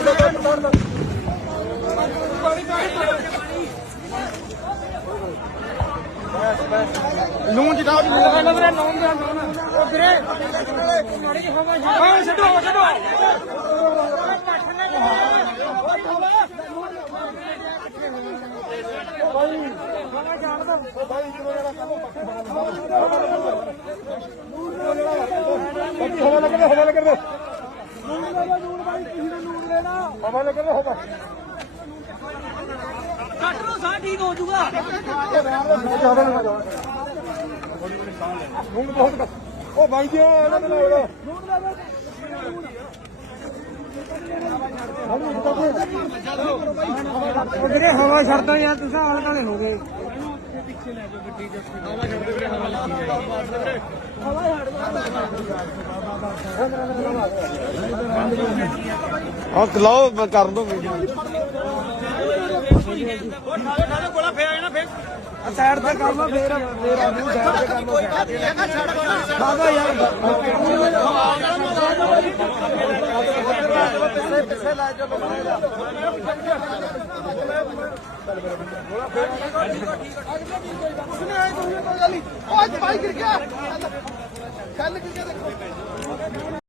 ਲੂਣ ਚਟਾਓ ਜੀ ਲੂਣ ਵੀਰੇ ਲੂਣ ਦਾ ਉਹ ਵੀਰੇ ਮਾੜੀ ਜਿਹੀ ਹਵਾ ਹਾਂ ਛੱਡੋ ਛੱਡੋ ਹਵਾ ਲੱਗ ਹਵਾ ਲੱਗ ਹਵਾ ਲੱਗ ਹਵਾ ਕੱਟ ਲੋ ਸਾਹ ਠੀਕ ਹੋ ਜਾਊਗਾ। ਉਹ ਬਾਈ ਜੀ ਇਹਨਾਂ ਦੇ ਨਾਲ ਵੀਰੇ ਹਵਾ ਛੱਡਦਾ ਯਾਰ ਤੁਸੀਂ ਆਲੇ ਕਾਲੇ ਹੋ ਗਏ ਪਿੱਛੇ ਲੈ ਜਾਓ ਗੱਡੀ ਦੇ ਹਵਾ ਛੱਡਦੇ ਵੀਰੇ ਹਵਾ ਲੱਗੀ ਹਾਂ ਲਾਓ ਮੈਂ ਕਰ ਦੋ ਗੋਲਾ ਫੇਰ ਆਇਆ ਨਾ ਫੇਰ ਸਾਈਡ ਤੇ ਕਰ ਲਓ ਫੇਰ ਆਨੂੰ ਸਾਈਡ ਤੇ ਕਰ ਲਓ ਬਾਬਾ ਯਾਰ ਪਿੱਛੇ ਲੈ ਜਾਓ ਉਸਨੇ ਆਏ ਕੋਈ ਗੱਲ ਨਹੀਂ ਉਹ ਭਾਈ ਗਿਰ ਗਿਆ ਚੱਲ ਗਿਰ ਗਿਆ ਦੇਖੋ